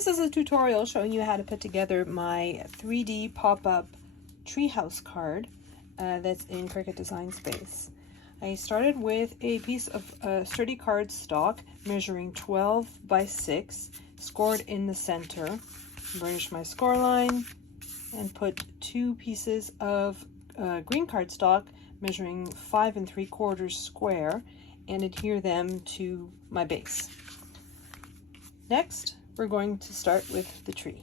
This is a tutorial showing you how to put together my 3D pop-up treehouse card that's in Cricut Design Space. I started with a piece of sturdy cardstock measuring 12 by 6, scored in the center, burnished my score line, and put 2 pieces of green cardstock measuring 5 3/4 square and adhere them to my base. Next, we're going to start with the tree.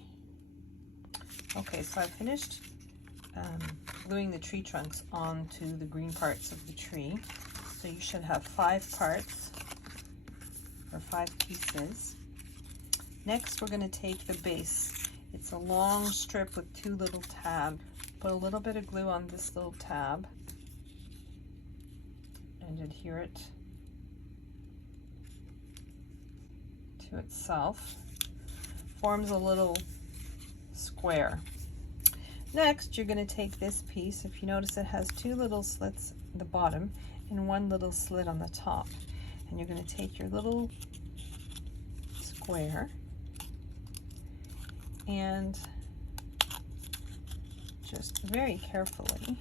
Okay, so I've finished gluing the tree trunks onto the green parts of the tree. So you should have 5 parts or 5 pieces. Next, we're going to take the base. It's a long strip with 2 little tabs. Put a little bit of glue on this little tab and adhere it to itself. Forms a little square. Next, you're going to take this piece. If you notice, it has 2 little slits at the bottom and 1 little slit on the top. And you're going to take your little square and just very carefully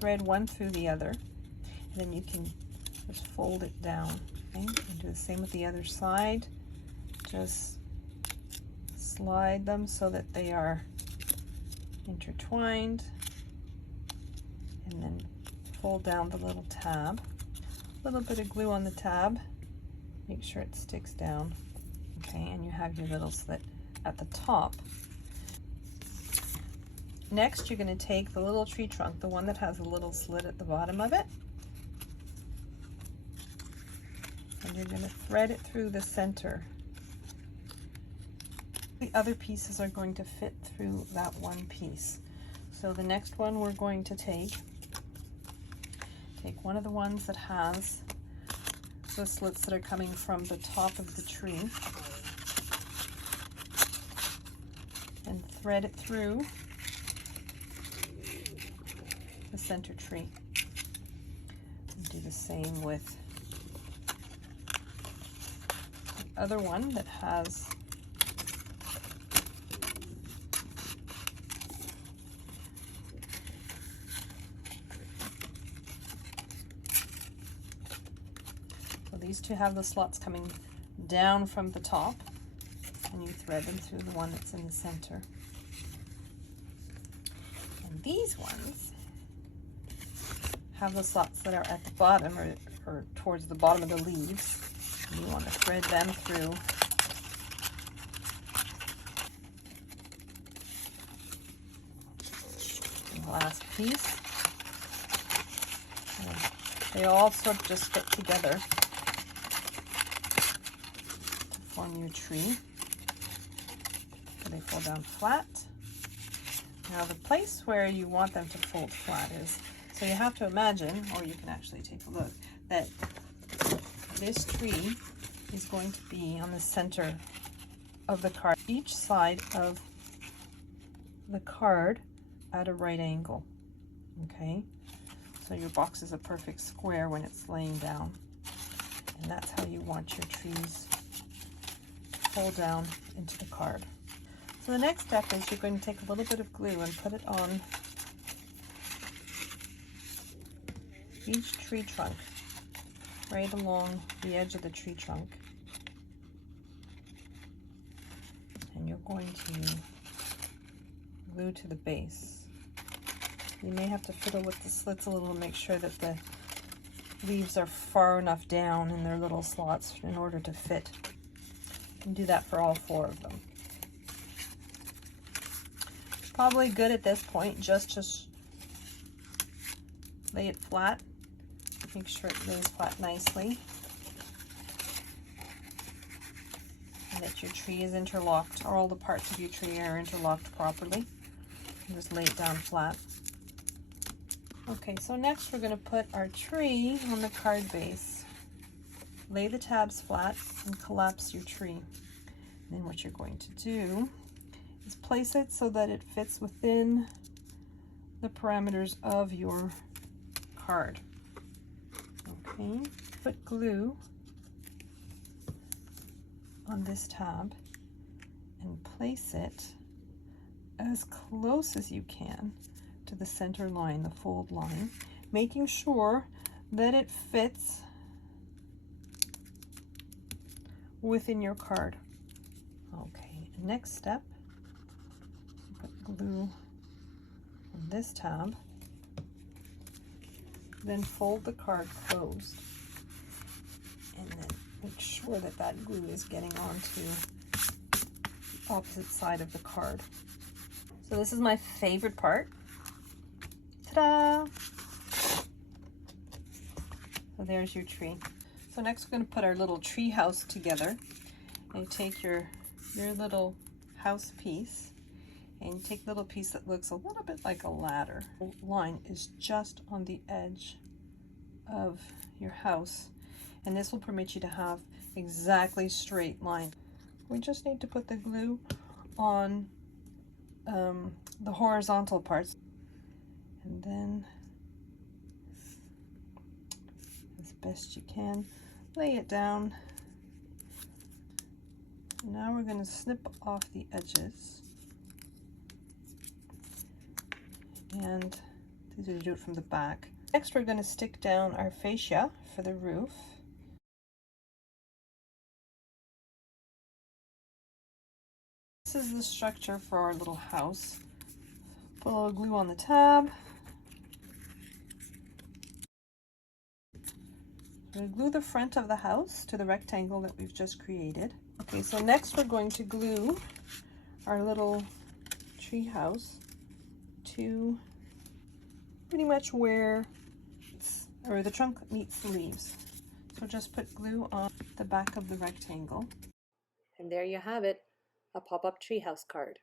thread one through the other, and then you can just fold it down. Okay? And do the same with the other side. Just slide them so that they are intertwined, and then fold down the little tab. A little bit of glue on the tab, make sure it sticks down. Okay, and you have your little slit at the top. Next, you're going to take the little tree trunk, the one that has a little slit at the bottom of it, and you're going to thread it through the center. The other pieces are going to fit through that one piece. So the next one we're going to take one of the ones that has the slits that are coming from the top of the tree and thread it through the center tree. And do the same with the other one that has these two have the slots coming down from the top, and you thread them through the one that's in the center. And these ones have the slots that are at the bottom or towards the bottom of the leaves. And you want to thread them through the last piece. And they all sort of just fit together form your tree. So they fold down flat. Now the place where you want them to fold flat is, so you have to imagine, or you can actually take a look, that this tree is going to be on the center of the card, each side of the card at a right angle. Okay, so your box is a perfect square when it's laying down, and that's how you want your trees fold down into the card. So the next step is you're going to take a little bit of glue and put it on each tree trunk, right along the edge of the tree trunk. And you're going to glue to the base. You may have to fiddle with the slits a little to make sure that the leaves are far enough down in their little slots in order to fit. And do that for all 4 of them. Probably good at this point just to lay it flat. Make sure it lays flat nicely. And that your tree is interlocked, or all the parts of your tree are interlocked properly. And just lay it down flat. Okay, so next we're going to put our tree on the card base. Lay the tabs flat and collapse your tree. And then what you're going to do is place it so that it fits within the parameters of your card. Okay, put glue on this tab and place it as close as you can to the center line, the fold line, making sure that it fits within your card. Okay, next step, put glue on this tab, then fold the card closed, and then make sure that that glue is getting onto the opposite side of the card. So this is my favorite part. Ta-da! So there's your tree. So next we're going to put our little tree house together. And you take your little house piece, and you take a little piece that looks a little bit like a ladder. The line is just on the edge of your house, and this will permit you to have exactly straight line. We just need to put the glue on the horizontal parts, and then as best you can lay it down. Now we're going to snip off the edges, and these are to do it from the back. Next we're going to stick down our fascia for the roof. This is the structure for our little house. Put a little glue on the tab. We're going to glue the front of the house to the rectangle that we've just created. Okay, so next we're going to glue our little tree house to pretty much where the trunk meets the leaves. So just put glue on the back of the rectangle. And there you have it, a pop-up treehouse card.